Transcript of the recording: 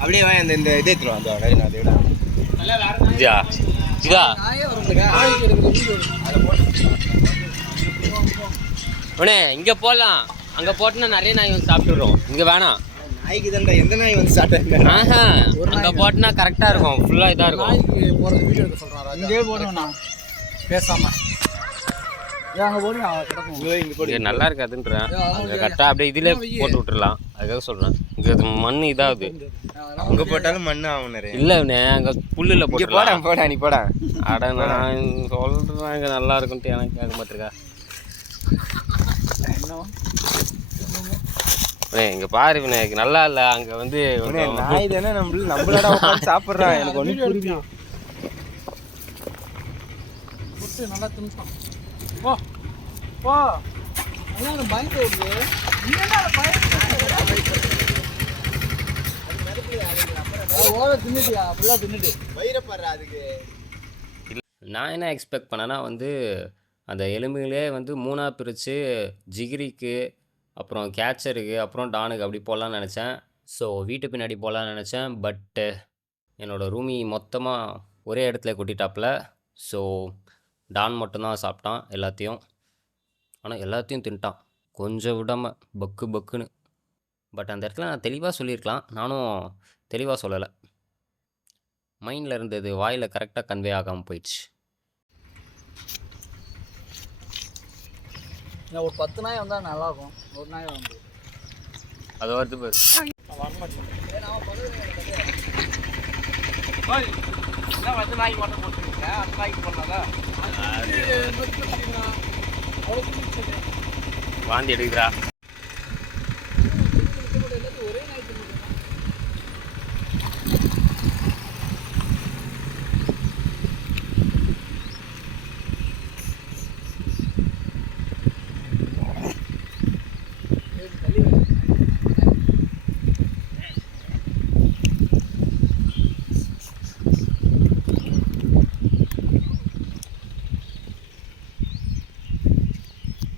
அப்படியே வாங்க இந்த இது எடுத்துருவோம் அந்த அதை விட இதா இதா உடனே இங்கே போடலாம். அங்கே போட்டோன்னா நிறைய நாய் வந்து சாப்பிட்டுடுறோம். இங்கே வேணாம். நாய்க்கு தான்டா எந்த நாய் வந்து சாப்பிட்டேன். ஆஹா அங்கே போட்டோன்னா கரெக்டாக இருக்கும். ஃபுல்லாக இதாக இருக்கும். நாய்க்கு போகிறது வீடியோ எடுக்க சொல்கிறான். இங்கே போடுவேண்ணா பேசாமல் இங்கே நல்லா இருக்காதுன்றேன். அங்கே கரெக்டாக அப்படியே இதிலே போட்டு விட்டுறலாம். அதுக்காக சொல்கிறேன். இங்கே மண் இதாகுது. அங்கே போட்டாலும் மண்ணு ஆகும் நிறைய. இல்லைண்ணே அங்கே புல்லில் போட்டு போடா நீ போடா. அட நான் சொல்கிறேன் இங்கே நல்லா இருக்குன்ட்டு எனக்கு கேட்க மாட்டிருக்கா. இங்கே பாரு எனக்கு நல்லா இல்லை. அங்கே வந்து நாய் தானே நம்மளோட சாப்பிட்றான். எனக்கு ஒன்றும் புரியுது. நல்லா தின்னுட்டான். போ போ பயந்து தின்னுட்டியா ஃபுல்லாக தின்னுட்டு வயிறப்படுறா அதுக்கு. நான் என்ன எக்ஸ்பெக்ட் பண்ணேன்னா வந்து அந்த எலும்புகளே வந்து 3ஆக பிரித்து ஜிகிரிக்கு அப்புறம் கேச்சருக்கு அப்புறம் டானுக்கு அப்படி போடலான்னு நினச்சேன். ஸோ வீட்டு பின்னாடி போகலான்னு நினச்சேன். பட்டு என்னோடய ரூமி மொத்தமாக ஒரே இடத்துல கொட்டிட்டாப்புல. ஸோ டான் மட்டும்தான் சாப்பிட்டான் எல்லாத்தையும். ஆனால் எல்லாத்தையும் தின்ட்டான் கொஞ்சம் விடாமல் பக்கு பக்குன்னு. பட் அந்த இடத்துல நான் தெளிவாக சொல்லியிருக்கலாம். நானும் தெளிவாக சொல்லலை. மைண்டில் இருந்தது வாயில் கரெக்டாக கன்வே ஆகாமல் போயிடுச்சு. ஒரு 10 நாய் வந்தால் நல்லாயிருக்கும். ஒரு நாய் வந்து அது வருது பேர் நாய் மட்டும் போட்டுருக்கேன். அந்த நாய்க்கு போடலாம். வாந்தி எடுக்குதுடா.